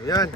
Yan.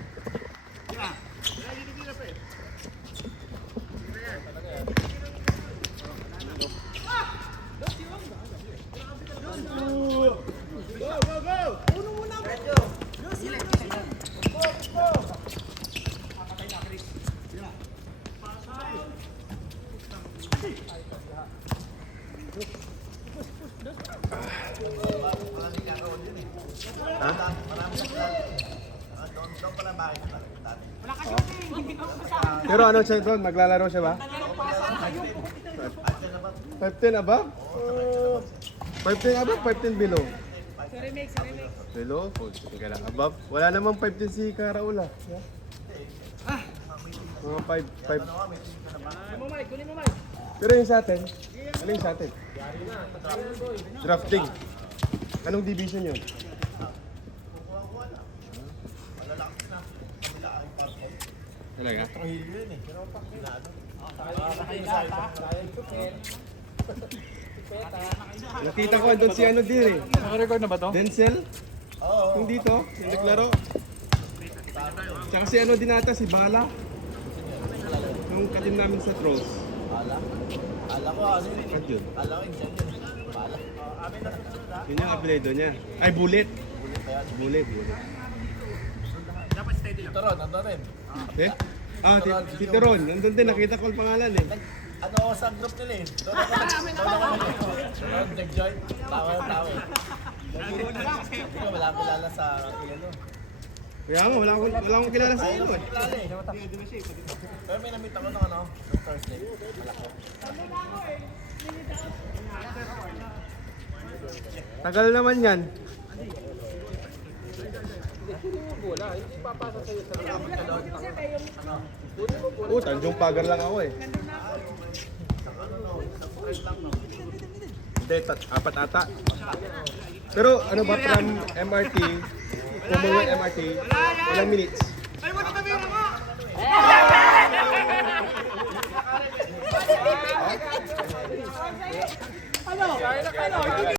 Pero ano siya doon? Maglalaro siya ba? 15 above? 15 above, 15 below? Below? Oh, sige lang. Above? Wala namang 15 si Karaula. Mga 5. Pero yung sa atin? Ano yung sa atin? Drafting. Anong division yun? Talaga? Nakita ko doon si ano din eh. Naka-record na ba to? Denzel? Oo. Yung dito, yung naglaro. Tsaka si ano din ata, si Bala. Yung katim namin sa Trolls. Ala ko ano yun? At yun. Ala ko yung champion. Pala. Amin na susunod. Yun yung apelido niya. Ay, Bullet. Bullet. Tito Ron, nandun rin. Eh? Ah, Tito Ron. Nandun din, nakita ko ang pangalan eh. Ano ako sa group nila eh. Doon ako nag-join. Tawa. Hindi ko wala kilala sa ano. Kaya nga, wala akong kilala sa iyo eh. Kilala eh. Pero may namit ako ng ano, ng Thursday. Malaki. Tagal naman yan. Tanjong Pagar lang ako eh. Hindi, 4 ata. Pero ano ba from MRT, Commonwealth MRT, ilang minutes?